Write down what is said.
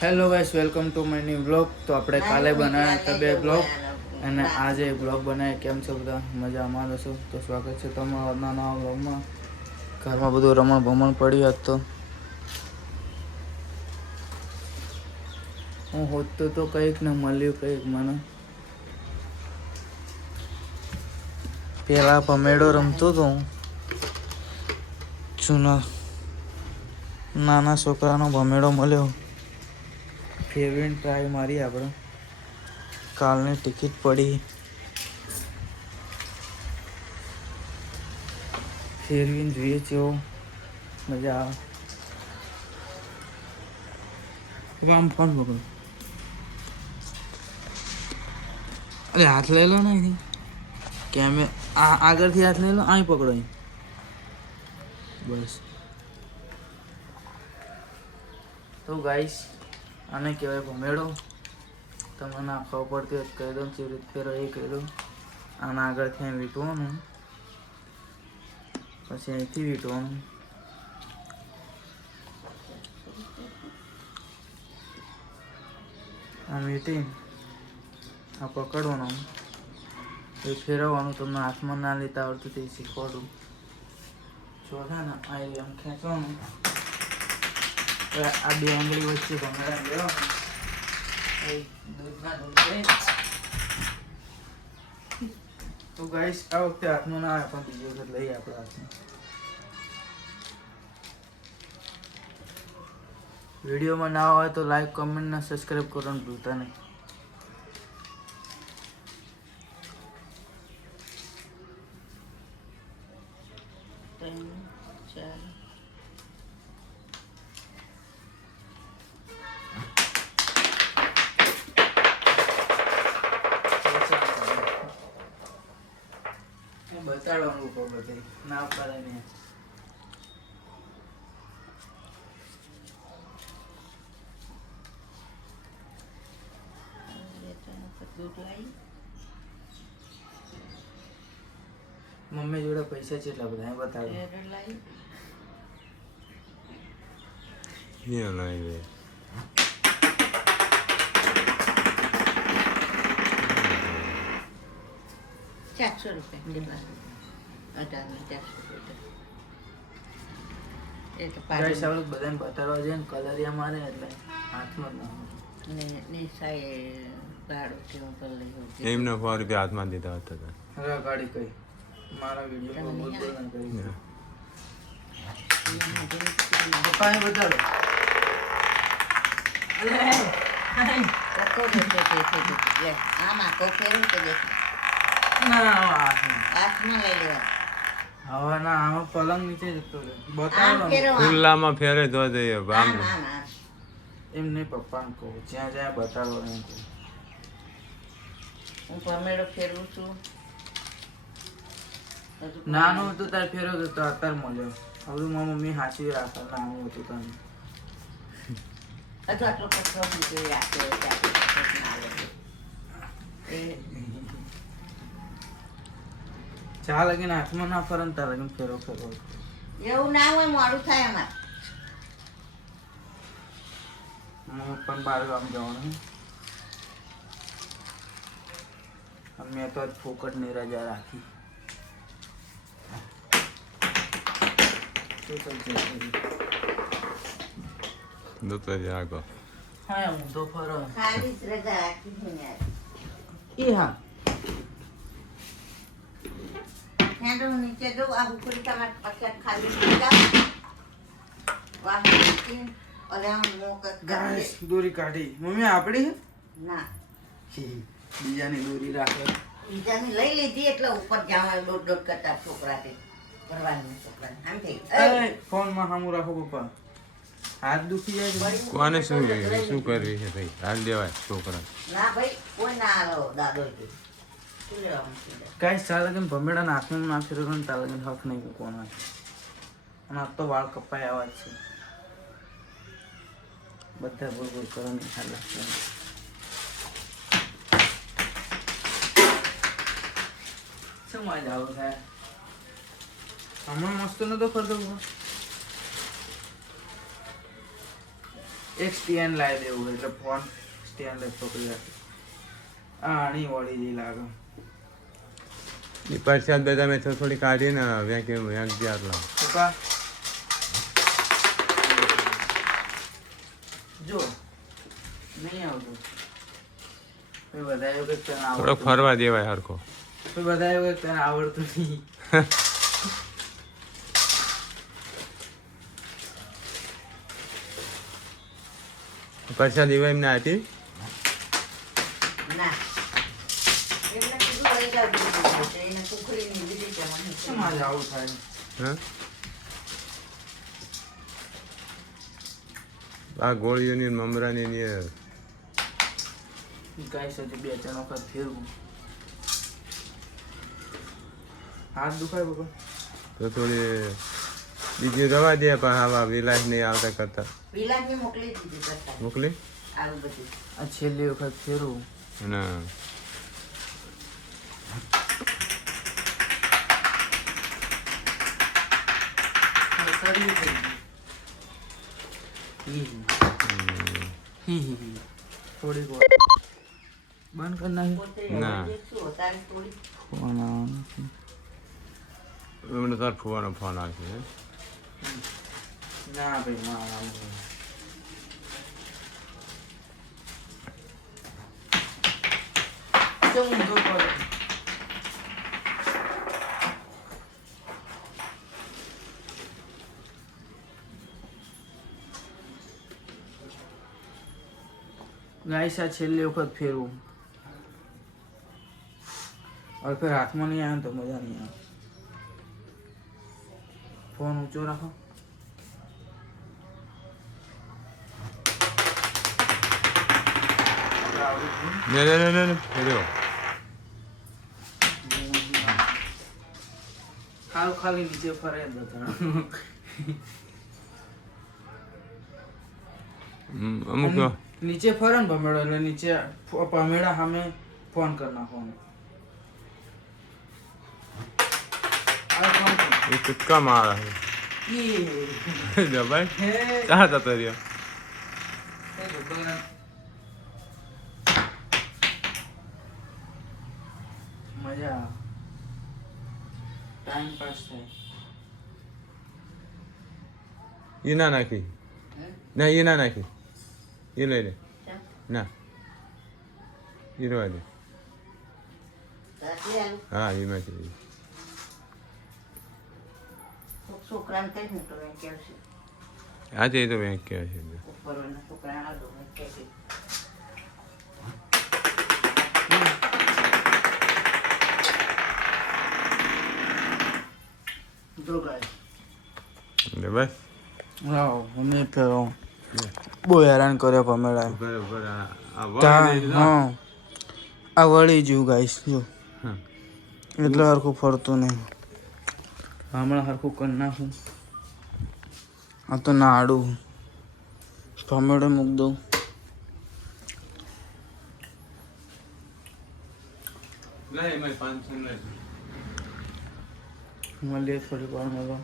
Hello guys, welcome to my new blog. તો આપણે કાલે બનાવ્યા હતા 2 બ્લોગ અને આજે બ્લોગ બનાવ્યા. કેમ છો બધા? મજામાં હશો? તો સ્વાગત છે તમારા નવા બ્લોગમાં. ઘરમાં બધું રમણ ભમણ પડ્યું હતું. હું હોતો તો કંઈક ને મળ્યું કંઈક મને. પેલા ભમેડો રમતો હતો જૂના નાના છોકરાનો ભમેડો મળ્યો. ફેરવીને ટ્રાય મારી આપણે. કાલની ટિકિટ પડી, ફેરવીને જોઈએ કેવો મજા આવે. આમ ફોન પકડો. અરે હાથ લઈ લો ને અહીંથી. આગળથી હાથ લઈ લો, અહીં પકડો. અહીં બસ. તો ગાઈસ, આને કહેવાય ભમેડો. તમને ના ખબર પડતી હોય કહી દો, કેવી રીતે ફેરો એ કહી દો. આના આગળથી અહીં વીંટવાનું, પછી અહીંથી વીંટવાનું, આમ વીંટી આ પકડવાનું, એ ફેરવવાનું. તમને હાથમાં ના લેતા આવડતું તે શીખવાડું. જો છે ને આ આમ ખેંચવાનું, આ 2 આંગળી વચ્ચે ભમરા લેવાનું. દૂધના દૂધ. તો ગાઈસ, આ વખતે હાથમાં ના આવે પણ બીજી વખત લઈએ આપણા હાથમાં. વિડીયોમાં ના હોય તો લાઈક, કમેન્ટ ને સબસ્ક્રાઈબ કરવાનું ભૂલતા નહીં. બતાડવાનું ઉપર બધે ના પડે ને. મમ્મી જોડે પૈસા કેટલા બધા બતાડો. બધાને બતાડવા છે ને, કલરિયા મારે એટલે હાથમાં એમને 100 રૂપિયા હાથમાં દીધા હતા. હવે ગાડી કઈ મારા વિડીયો બતાડો. હવે ના, આમાં પલંગ નીચે જતો બતાવો. ખુલ્લામાં ફેરે તો જઈએ. એમ નહીં, પપ્પાને કહું જ્યાં જ્યાં બતાડો એમ કહું. હું ભમેડો ફેરવું છું. નાનું હતું તાર ફેરવ્યો તો અત્યારે મળ્યો. હવે મારી મમ્મી હાચવી રાખે. નાનું હતું તને ચા લગીને હાથમાં ના ફરે ને તાર લગીને ફેરો ફેરો. એવું ના હોય, મોડું થાય અમારે. પણ 12 ગામ જવાનું. મેં તો ફોકટ ની રજા રાખી. હા, હું તો ફરો. એ હા, નીચે જો આ હુકડી તમારે પછી ખાલી ગાઈસ, દોરી કાઢી. મમ્મી આપડી ના, બીજાની દોરી રાખે. બીજાની લઈ લીધી એટલે ઉપર જવાનું દોડ કરતા છોકરા તે કરવાનું. છોકરા આમ થઈ ફોન માં સામું રાખો પપ્પા, હાથ દુખી જાય. કોને શું કરવી છે ભાઈ? હાલ દેવાય છોકરા. ના ભાઈ, કોઈ ના આવો દાદો કે ગાઈસ, ચાલે કે ભમેડા હાથમાં ના ફેરવ્યો ને તારે હક નહીં કોના. અને આ તો વાળ કપાય આવા જ છે. બધા બોલ બોલ કરો નહીં ખાલી. શું મજા આવું થાય? હમણાં મસ્ત નતો ફરતો. એક સ્ટેન્ડ લાવી દેવું એટલે ફોન સ્ટેન્ડ જ પકડી રાખે. આણી વળી જઈ લાગે. એ પ્રસાદ બધા મેં થોડી કાઢીને વ્યાંક આટલા પપ્પા જો નહીં આવતું. કોઈ બધા એવું કંઈક તને થોડોક આવડતું ફરવા દેવાય હરખો. કોઈ બધા એવું કંઈક તને આવડતું નહીં. પ્રસાદ એવા એમને આપી ના એમને કીધું લઈ જાવ દીધું છે. એને સુખડીની દીધી છે મને. કેમ આજે આવું થાય? હા આ ગોળીઓની ને મમરાની ને એ ગાય સાથે 2-3 વખત ફેરવું. હાથ દુખાય બાબા? તો થોડી બીજી રવા દે પણ આવા વિલાસ નહીં આવતા કરતા વિલાસને મોકલી દીધી પ્રસાદ. મોકલી આવું બધું આ છેલ્લી વખત ફેરવું. અને થોડીક વાર બંધ કરી નાખી. પોતે ના. શું તારી થોડી ફોન આવવાનો છે. એમને તાર ફુવાનો ફોન આવશે હે? ના ભાઈ ના આવવાનું. કેમ ઊંધો પડે? ગાય સા છેલ્લી વખત ફેરવું. और फिर हाथમાં નહીં આવે તો મજા નહીં આવે. ફોન ઊંચો રાખો. ને ફેર્યો ખાલી નીચે ફરે જ બધા. અમુક નીચે ફરે ને ભમેડો એટલે નીચે ભમેડા સામે ફોન કરી નાખવાનો. એ કુદકા મારા છે ભાઈ ક્યાં જતો રહ્યો મજા ટાઈમ પાસ થાય. એ ના નાખી ના એ ના નાખી એ લઈ લે ના એ રવા દે રાત્રે આવું હા એમાંથી છોકરાને કઈ ને તો એમ કહેશે આજે એ તો બેંક કહેવાય છે ઉપરવાળા છોકરાના તો એમ કહેશે. જો ગાય એટલે બસ લાવો અમે ફેરો બહુ હેરાન કર્યો ભમેડા. બરાબર હા આ વળી જેવું ગાઈશ જો એટલે હરખું ફરતું નહીં. હમણાં હરખું કરી નાખું. આ તો નાડું ભમેડે મૂકી દઉં. મળીએ થોડીક વાર મળવા.